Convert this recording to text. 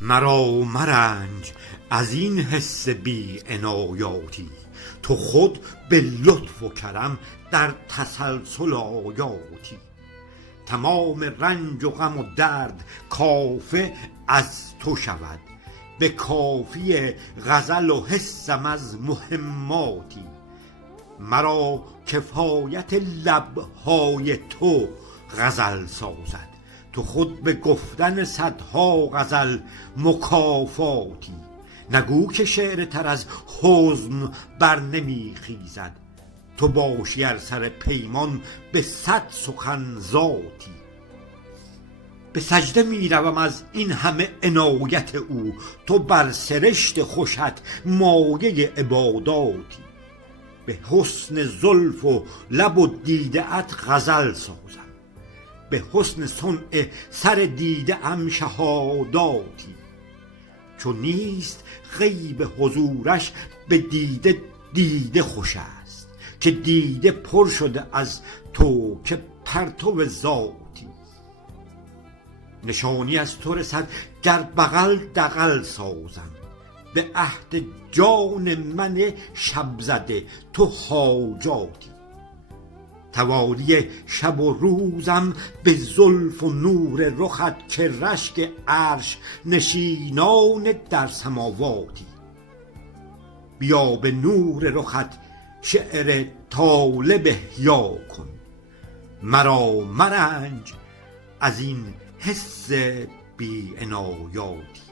مرا مرنج از این حس بی عنایاتی، تو خود به لطف و کرم در تسلسل آیاتی. تمام رنج و غم و درد کافه از تو شود، به کافی غزل و حسم از مهماتی. مرا کفایت لبهای تو غزل سازد، تو خود به گفتن صدها غزل مکافاتی. نگو که شعر تر از حزن بر نمی خیزد، تو باشی ار سر پیمان به 100 سخن ذاتی. به سجده می روم از این همه عنایت او، تو بر سرشت خوشت مایه عباداتی. به حسن زلف و لب و دیده ات غزل سازم، به حسن صنع سر دیده ام شهاداتی. چو نیست غیب حضورش به دیده دیده خوش است، که دیده پر شده از تو که پرتو ذاتی. نشانی از تو رسد گر بغل دغل سازم، به عهد جان من شب زده تو حاجاتی. توالی شب و روزم به زلف و نور رخت، که رشک عرش نشینان در سماواتی. بیا به نور رخت شعر طالب احیا کن، مرا مرنج از این حس بی عنایاتی.